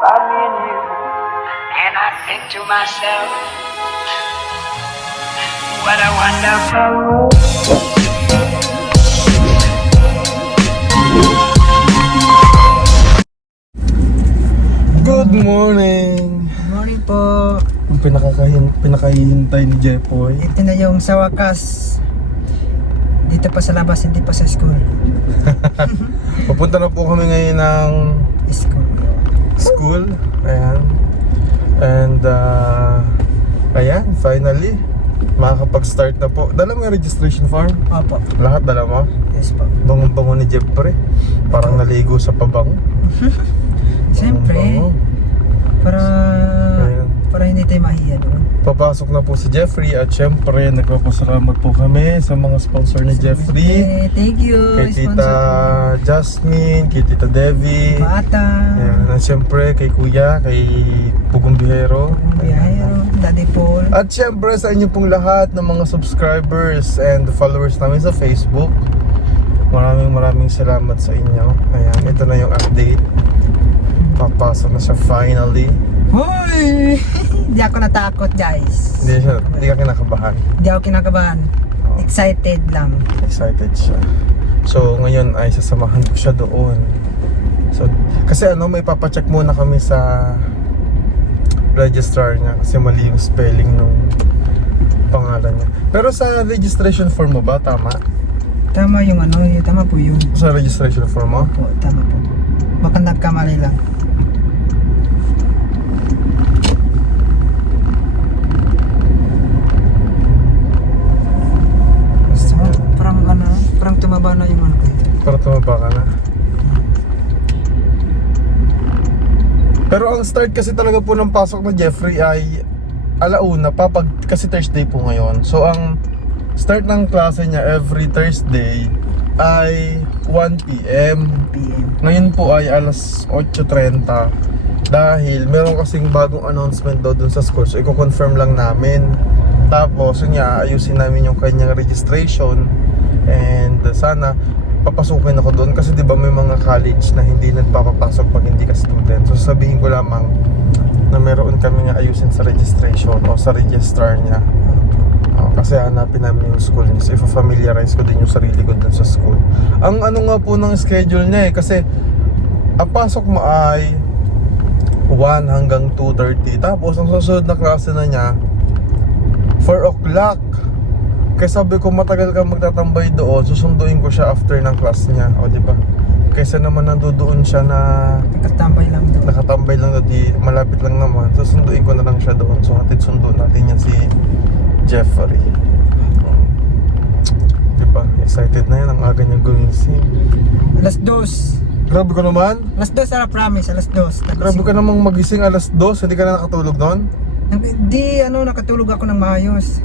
about me and you. And I think to myself, what a wonderful world. Good morning! Morning po. Yung pinakakahin, pinakahihintay ni Jepoy. Ito na yung sa wakas. Dito pa sa labas, hindi pa sa school. Papunta na po kami ngayon ng School. School. Ayan. And, uh, ayan, finally, makakapag-start na po. Dala mo yung registration form? Opo. Lahat dala mo? Yes po. Bangon-bango ni Jeffrey. Parang naligo sa pabango. Siyempre, para Ayan. para hindi tayo mahiya doon. Papasok na po si Jeffrey at syempre nagpapasalamat po kami sa mga sponsor ni Jeffrey. Thank you. Kay Tita sponsor Jasmine, kay Tita. Devi, Bata. Ayan, at syempre kay Kuya, kay Pugong Bihero. Biyahero. Daddy Paul. At syempre sa inyo pong lahat ng mga subscribers and followers namin sa Facebook. Maraming maraming salamat sa inyo. Ayan, ito na yung update. Papasok na siya finally. Hoy! Hindi ako natakot guys. Hindi, siya, hindi ka kinakabahan. Hindi ako kinakabahan. Oh. Excited lang. Excited siya. So ngayon ay sasamahan ko siya doon. So kasi ano may papacheck muna kami sa registrar niya kasi mali yung spelling nung pangalan niya. Pero sa registration form mo ba tama? Tama yung ano, yung tama po yung Sa registration form mo? po, tama po. Baka nagkamali lang. So, parang ano, parang tumaba na yung ano ko. Para tumaba ka na. Pero ang start kasi talaga po ng pasok na Jeffrey ay alauna pa pag kasi Thursday po ngayon. So ang start ng klase niya every Thursday ay 1 p.m. Ngayon po ay alas 8.30 dahil meron kasing bagong announcement daw dun sa school. So i-confirm lang namin. Tapos yun nga, ayusin namin yung kanyang registration and sana papasukin ako doon kasi 'di ba may mga college na hindi nagpapapasok pag hindi ka student. So sabihin ko lamang na meron kami nga ayusin sa registration o sa registrar niya. Oo, kasi hanapin namin yung school niya. So, i-familiarize ko din yung sarili ko dun sa school. Ang ano nga po ng schedule niya eh, kasi ang pasok mo ay 1 hanggang 2.30. Tapos, ang susunod na klase na niya, 4 o'clock. Kaya sabi ko, matagal ka magtatambay doon, susunduin ko siya after ng class niya. O, di ba? Kaysa naman nandoon siya na Nakatambay lang doon. nakatambay lang na di malapit lang naman susunduin ko na lang siya doon so hatid sundo natin yan si Jeffrey di ba excited na yan ang aga niyang gumising Alas dos. grabe ka naman Alas dos, ara promise. Alas dos. grabe ka namang magising alas 2 hindi ka na nakatulog noon Di, ano, nakatulog ako ng maayos.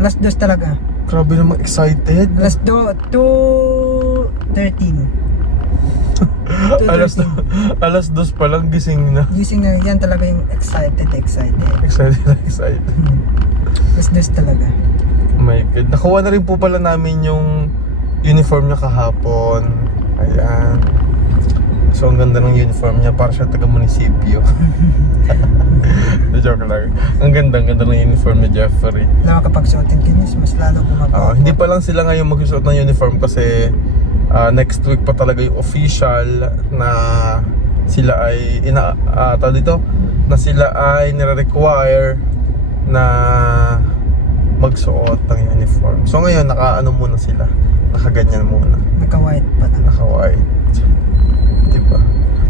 Alas dos talaga. grabe namang excited Alas do, 2.13. alas alas 2 pa lang gising na Using na, yan talaga yung excited, excited. excited na excited Hmm. Alas dos talaga. Oh my God. Nakuha na rin po pala namin yung uniform niya kahapon. Ayan. So, ang ganda ng uniform niya. Para siya taga-munisipyo. Joke lang. Ang ganda, ang ganda ng uniform ni Jeffrey. Kapag suotin kinis, mas lalo gumapo. Ah, hindi pa lang sila ngayon magsusuot ng uniform kasi ah, next week pa talaga yung official na sila ay ina uh, dito na sila ay nire-require na magsuot ng uniform. So ngayon naka ano muna sila. Nakaganyan muna. Naka-white pa lang. Naka-white.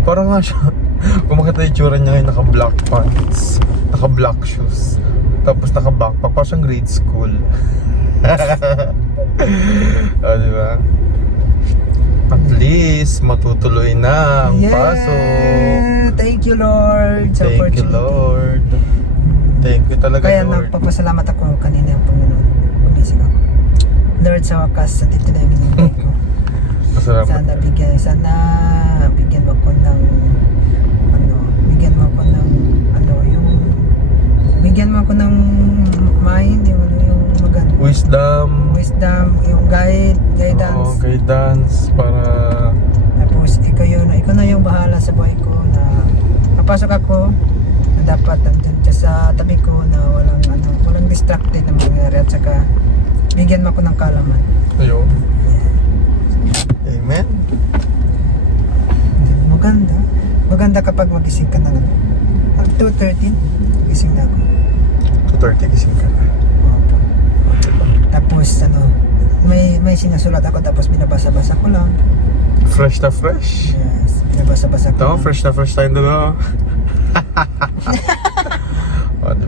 Parang nga siya. Kung makita yung tsura niya ngayon, naka-black pants. Naka-black shoes. Tapos naka-backpack. Parang siyang grade school. oh, di ba? At least, matutuloy na ang Yeah! pasok. Thank you Lord sa Thank you. Lord. Thank you talaga, Kaya Lord. nagpapasalamat ako kanina yung Panginoon. Gumising ako. Lord, sa wakas, sa dito na yung binigay ko. Sana bigyan, sana bigyan mo ko ng ano, bigyan mo ko ng ano, yung bigyan mo ko ng mind, yung ano, yung maganda. Wisdom. Wisdom, yung guide, guidance. Oo, guidance para Tapos ikaw yun, ikaw na yung bahala sa buhay ko na papasok ako, na dapat nandun siya sa tabi ko na walang ano, walang distracted na mangyari at saka bigyan mo ako ng kalaman. Ayun. Amen. Maganda. Maganda kapag magising ka ng ano. Pag 2.13, gising na ako. 2.30 gising ka na. Opo. Tapos ano, may may sinusulat ako tapos binabasa-basa ko lang. Fresh na fresh. Yes, binabasa-basa ko. Lang. fresh na fresh di ba?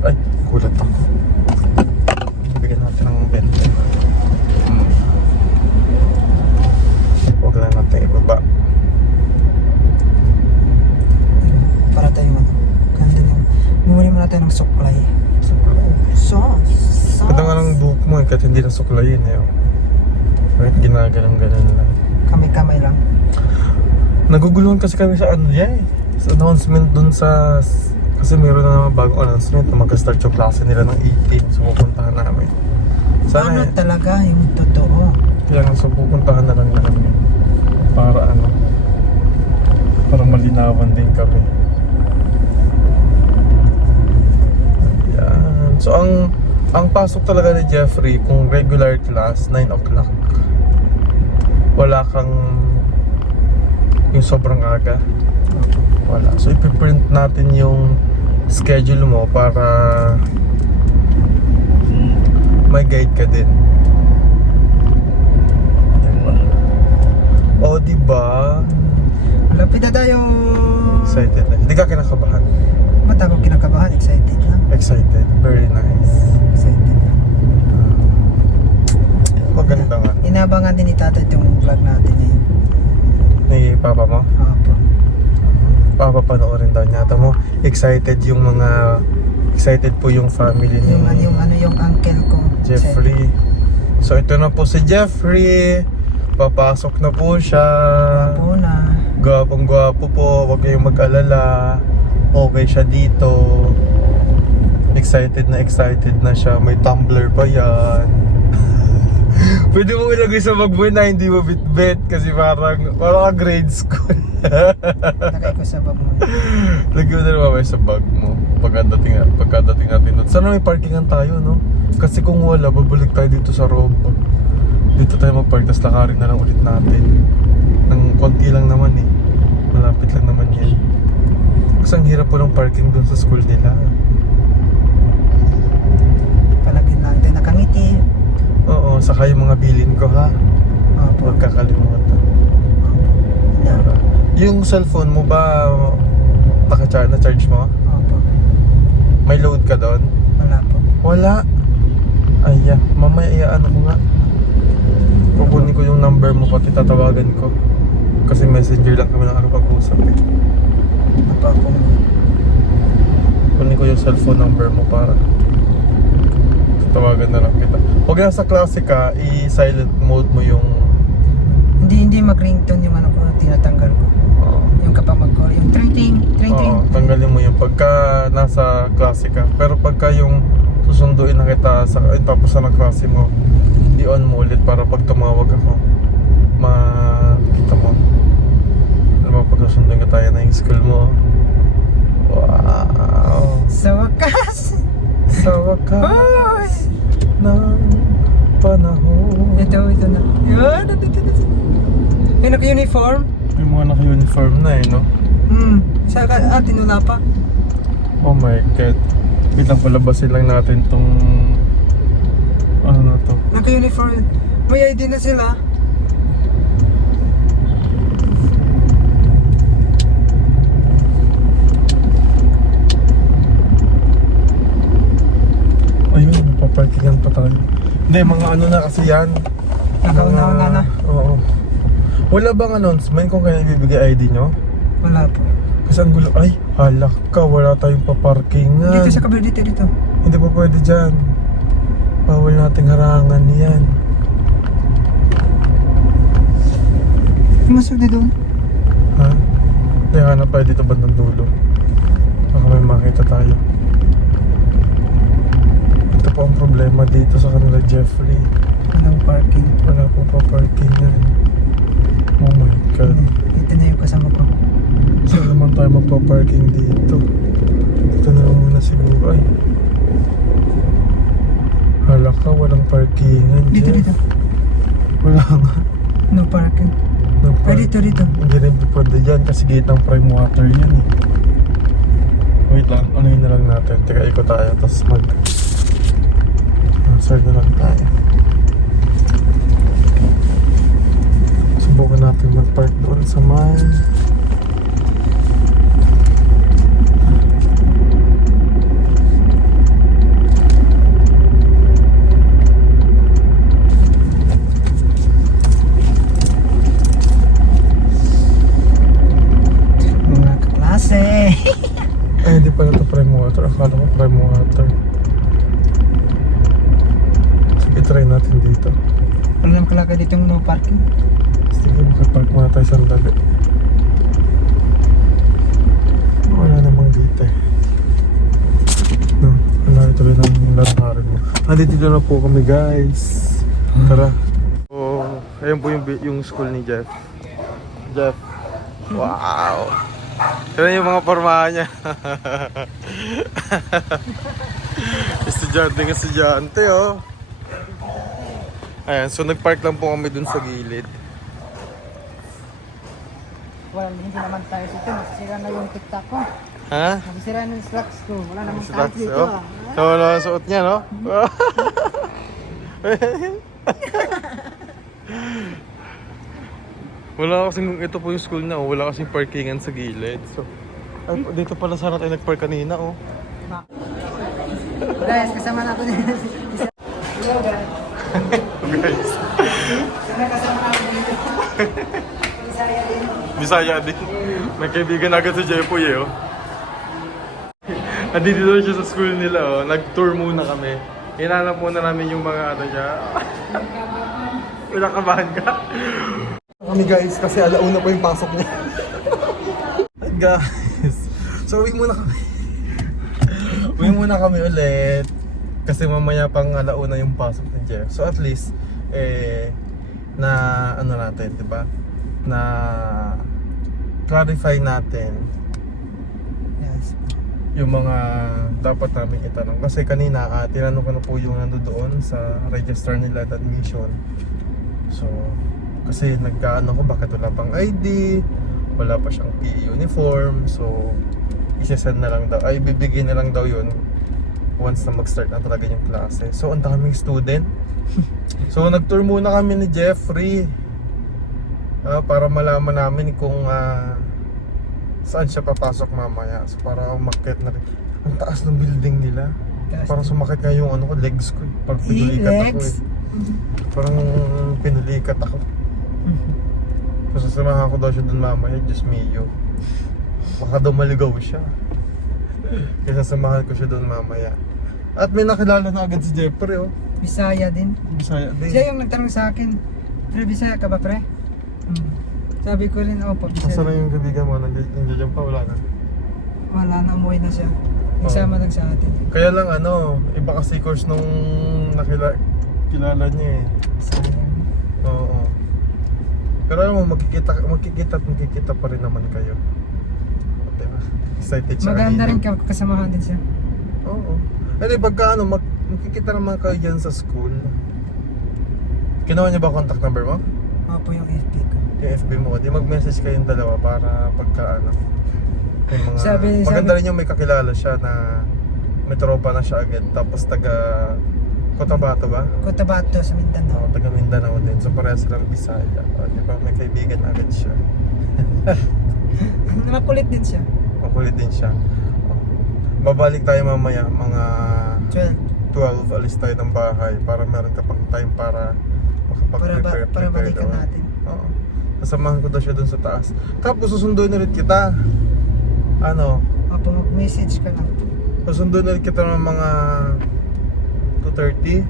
Ay, kulat ako. Bigyan natin ng 20. Hmm. Huwag lang natin ibaba. Para tayo ano. Ganda yung bumili muna tayo ng suklay. Sauce. Sauce. Ganda nga ng buhok mo eh, kahit hindi nasuklayin eh. oh. Bakit ginagalang-galan lang? Kamay-kamay lang. Naguguluhan kasi kami sa ano niya eh. Sa announcement dun sa... Kasi meron na naman bagong announcement na mag-start yung klase nila ng 18. So pupuntahan namin. Sana ano eh. talaga yung totoo? Kaya nga, so pupuntahan na lang namin. Para ano, para malinawan din kami. Yan. So ang ang pasok talaga ni Jeffrey kung regular class 9 o'clock. Wala kang yung sobrang aga. Wala. So ipiprint natin yung schedule mo para may guide ka din. O, diba? Malapit na tayo. Excited na. Hindi ka kinakabahan. Ba't ako kinakabahan? Excited lang. Excited. Very nice. Excited lang. Maganda nga. Inabangan din ni tatay itong vlog natin ngayon. Ni Papa mo? Opo. Papapanoorin daw niya. Tama mo, excited yung mga... Excited po yung family ni Yung, ano, yung ano yung uncle ko. Jeffrey. So ito na po si Jeffrey. Papasok na po siya. Oo na. Gwapong gwapo po, huwag kayong mag-alala. Okay siya dito. Excited na excited na siya. May tumbler pa yan. Pwede mo ilagay sa bag mo na hindi mo bit-bit kasi parang, parang ka grade school. Lagay ko sa bag mo. Lagyan mo na naman sa bag mo pagkadating, pagkadating natin doon. Sana may parkingan tayo, no? Kasi kung wala, babalik tayo dito sa Rob. Dito tayo mag-park, tapos lakarin na lang ulit natin. Nang konti lang naman eh. Malapit lang naman yan. Kasi ang hirap po ng parking doon sa school nila. Oo, saka yung mga bilin ko ha. Opo. Huwag kakalimutan. Na. Yung cellphone mo ba naka-charge na charge mo? Opo. May load ka doon? Wala po. Wala. Ay, mamaya iyaano ko nga. Kukunin ko yung number mo pati tatawagan ko. Kasi messenger lang kami ng ano pag-usap eh. Pa akong Kunin ko yung cellphone number mo para tatawagan na lang. Huwag na sa klase ka, i-silent mode mo yung hindi hindi mag-ringtone yung ano ko tinatanggal ko. Oo. Yung kapag mag-call, yung tring ting, tring ting. Oo, tanggalin mo yung pagka nasa klase ka. Pero pagka yung susunduin na kita sa ay, tapos na klase mo, i-on mo ulit para pag tumawag ako, makita mo. Alam mo, pag susunduin ka tayo na yung school mo. Wow! Sa wakas! Sa wakas ng panahon. ito, ito na. Yan, ito, ito, ito. May naka-uniform? May mga naka-uniform na eh, no? Hmm. Sa ka, ah, tinula pa. Oh my God. Wait lang, palabasin lang natin tong... Ano na to? Naka-uniform. May ID na sila. Ayun, paparkingan pa tayo. Hindi, mga ano na kasi yan. Nakauna Mga- na. Oo. Wala bang announcement kung kailan ibibigay ID nyo? Wala po. Kasi ang gulo, ay, halak ka, wala tayong paparkingan. Dito sa kabila, dito, dito. Hindi pa pwede dyan. Bawal nating harangan yan. Masok dito. Ha? Hindi, hanap tayo dito bandang dulo. Baka may makita tayo. Ito po ang problema dito sa kanila, Jeffrey. Walang parking. Wala po paparkingan. Oh my God. Ito na yung kasama ko. Saan naman tayo magpa-parking dito. Dito na lang muna siguro. Ay. Hala ka, walang parkingan. Dito, Jeff. dito. Wala nga. No parking. No Ay, park. dito, dito. Hindi rin pwede dyan kasi gate ng prime water yan eh. Wait lang, ano yun na lang natin. Teka, ikot tayo, tapos mag... Answer na lang tayo. Subukan natin mag-park doon sa may... Ay, hindi pala ito prime water. Akala ko prime water. Sige, try natin dito. Wala naman kalagay dito yung no parking. Sige, makapark muna tayo sandali. Wala namang dito eh. No, wala ito rin ang laraharin mo. Ah, dito na po kami guys. Tara. Oh, ayun po yung, yung school ni Jeff. Jeff. Wow! Yan yung mga pormahan niya. estudyante ng estudyante oh. Ayan, so nagpark lang po kami dun sa gilid. Wala, hindi naman tayo dito. Masisira na yung tiktok ko. Ha? Masisira na yung slacks ko. Wala naman tayo Slacks, dito. oh. ah. So, wala ang suot niya, no? wala kasing, ito po yung school na, oh. wala kasing parkingan sa gilid. So, ay, dito pala sana tayo nagpark kanina, oh. Guys, kasama natin isa. Hello guys. Guys. Bisaya din. May kaibigan agad sa Jepoy, eh, oh. Andito daw siya sa school nila, oh. Nag-tour muna kami. Hinanap muna namin yung mga ano niya. Wala kabahan ka? Kami guys, kasi alauna pa yung pasok niya. guys, so uwi muna kami. uwi muna kami ulit. Kasi mamaya pang alauna yung pasok ni Jeff. So at least, eh, na ano natin, di ba? Na clarify natin Yes. yung mga dapat namin itanong. Kasi kanina, ah, tinanong ko na po yung nando doon sa register nila at admission. So, kasi nagkaano ko, bakit wala pang ID, wala pa siyang PE uniform, so, isesend na lang daw, ay bibigyan na lang daw yun once na mag-start na talaga yung klase. So, ang daming student. So, nag-tour muna kami ni Jeffrey ah, para malaman namin kung ah, saan siya papasok mamaya. So, para umakit na rin. Ang taas ng building nila. Taas Parang sumakit nga yung ano ko, legs ko. eh. Parang pinulikat ako eh. Parang pinulikat ako. So, sasamahan ko daw siya dun mamaya, Diyos mio. Baka daw maligaw siya. Kaya sasamahan ko siya dun mamaya. At may nakilala na agad si Jeffrey, oh. Bisaya din. Bisaya din. Siya yung nagtanong sa akin, Pre, Bisaya ka ba, pre? Hmm. Sabi ko rin, opo, Bisaya. na yung kaibigan mo? Nandiyan pa? Wala na. Wala na, umuwi na siya. Nagsama lang sa atin. Kaya lang ano, iba kasi course nung nakila kilala niya eh. Sayang. Oo. Pero alam mo, magkikita, magkikita magkikita pa rin naman kayo. Diba? Excited siya Maganda rin ka- kasamahan din siya. Oo. Ano, pagka ano, mag, magkikita naman kayo dyan sa school. Kinuha niya ba contact number mo? Opo yung FP ko. Yung FB mo, di mag-message kayong dalawa para pagka ano. May mga, Sabi- maganda sabi- rin yung may kakilala siya na may tropa na siya agad. Tapos taga Cotabato ba? Cotabato sa Oo, Mindanao. taga Mindanao din. So parehas silang Bisaya. O, di ba? May kaibigan agad siya. Makulit din siya. Makulit din siya. O, Babalik tayo mamaya mga 12. 12 alis tayo ng bahay para meron ka pang time para Para, makapag-prepare ba, para prepare balikan doon. natin. Oo. Kasamahan ko daw siya dun sa taas. Tapos susunduin ulit kita. Ano? Opo, mag-message ka lang. Susunduin ulit kita ng mga 2.30.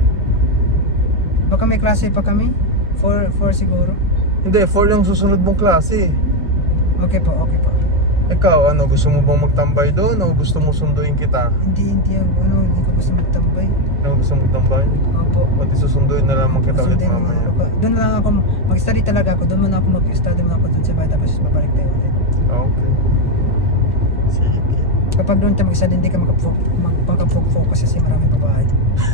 Baka may klase pa kami? 4, 4 siguro. Hindi, 4 yung susunod mong klase. Okay po, okay po. Ikaw, ano, gusto mo bang magtambay doon o gusto mo sunduin kita? Hindi, hindi ako, ano, hindi ko gusto magtambay. Ano gusto mo magtambay? Opo. Di susunduin na lamang kita ulit Sundin mo mamaya. ako. Doon lang ako, mag-study talaga ako. Doon muna ako mag-study muna ako doon sa bahay tapos babalik tayo ulit. Okay. Kapag doon ka mag-isa, hindi ka makapok- mag- makapag-focus kasi maraming babae.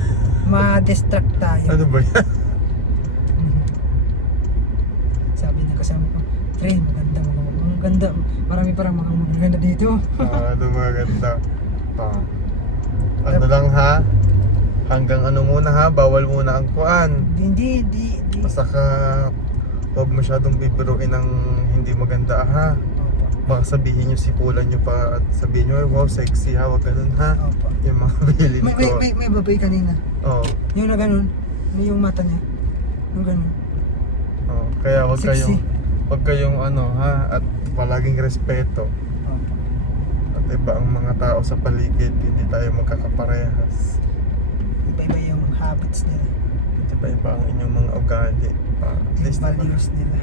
Ma-distract tayo. Ano ba yan? Sabi niya kasama ko, Pre, maganda, maganda. Marami parang mga maganda dito. Ah, ano maganda. Ah. Ano lang ha? Hanggang ano muna ha? Bawal muna ang kuan. Hindi, hindi, hindi. Basta ka huwag masyadong bibiruin ng hindi maganda ha. Baka sabihin nyo, sipulan nyo pa at sabihin nyo, "Ay, wow, sexy ha, wag ganun ha. Opo. Yung mga bilin May, may, ko. may, may babae kanina. Oo. Yung na ganun. May yung mata niya. Yung ganun. oo. Kaya wag Sexy. kayong, wag kayong ano ha, at palaging respeto. At iba ang mga tao sa paligid, hindi tayo magkakaparehas. Iba-iba yung habits nila. At iba iba ang inyong mga ugali. Ah, at least values nila.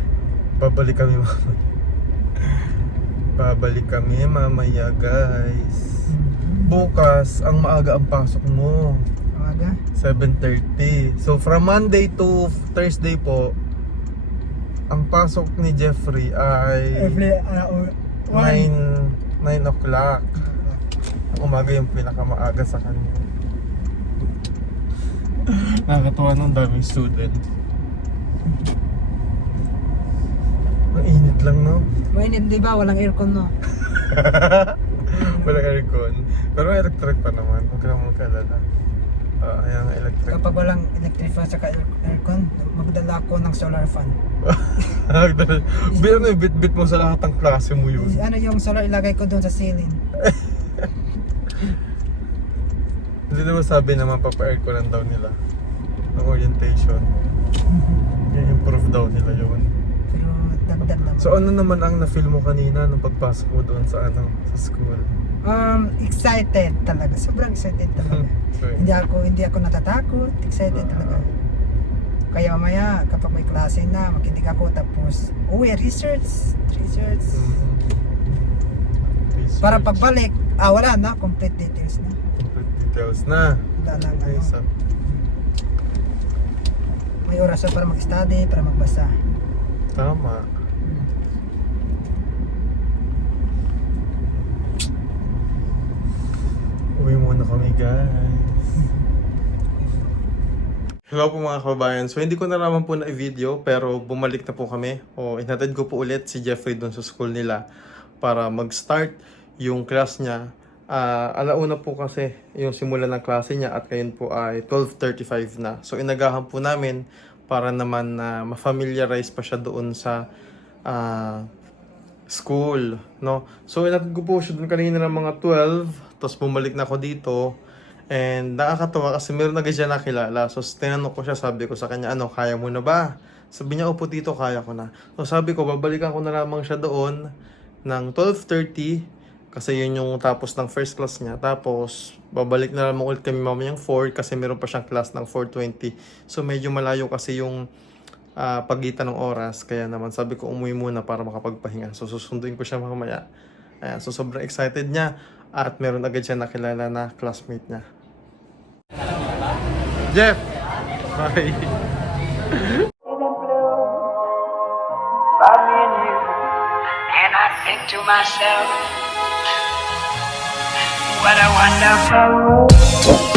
Babalik kami mamaya. Babalik kami mamaya guys. Bukas, ang maaga ang pasok mo. Umaga. 7.30. So from Monday to Thursday po, ang pasok ni Jeffrey ay Every, uh, 9, 9 o'clock. Umaga yung pinakamaaga sa kanya. Nakakatuwa nung daming student. Ang init lang, no? Mainit, di ba? Walang aircon, no? Walang aircon. Pero electric pa naman. Huwag ka naman magkalala. Ah, ayan ang electric. Kapag walang electric fan sa aircon, magdala ako ng solar fan. Bit ano yung bit-bit mo sa lahat ng klase mo yun. Ano yung solar ilagay ko doon sa ceiling? Hindi naman sabi na mapapa-aircon lang daw nila. Ng orientation. I-improve daw nila yun. Pero dagdag naman. So ano naman ang na-feel mo kanina nung pagpasok mo doon sa ano, sa school? Um, excited talaga. Sobrang excited talaga. Hindi ako hindi ako natatakot. Excited talaga. Kaya mamaya kapag may klase na, makinig ako tapos uwi research, research. mhm. Research. Para pagbalik, ah wala na, complete details na. Complete details na. Wala lang Okay, ano. May oras na para mag-study, para magbasa. tama. Uwi muna kami guys. Hello po mga kababayan. So hindi ko na naman po na i-video pero bumalik na po kami. O inatid ko po ulit si Jeffrey doon sa school nila para mag-start yung class niya. Ah, alauna po kasi yung simula ng klase niya at ngayon po ay 12.35 na. So inagahan po namin para naman na ma-familiarize pa siya doon sa ah, school, no? So, inatid ko po siya doon kanina ng mga 12, tapos bumalik na ako dito. And nakakatawa kasi meron agad siya nakilala. So, tinanong ko siya, sabi ko sa kanya, ano, kaya mo na ba? Sabi niya, opo dito, kaya ko na. So, sabi ko, babalikan ko na lamang siya doon ng 12.30 kasi yun yung tapos ng first class niya. Tapos, babalik na lamang ulit kami mamayang 4 kasi meron pa siyang class ng 4.20. So, medyo malayo kasi yung ah, pagitan ng oras. Kaya naman sabi ko umuwi muna para makapagpahinga. So susunduin ko siya mamaya. Ayan, so sobrang excited niya at meron agad siya nakilala na classmate niya. Jeff! Bye! To myself, what a wonderful.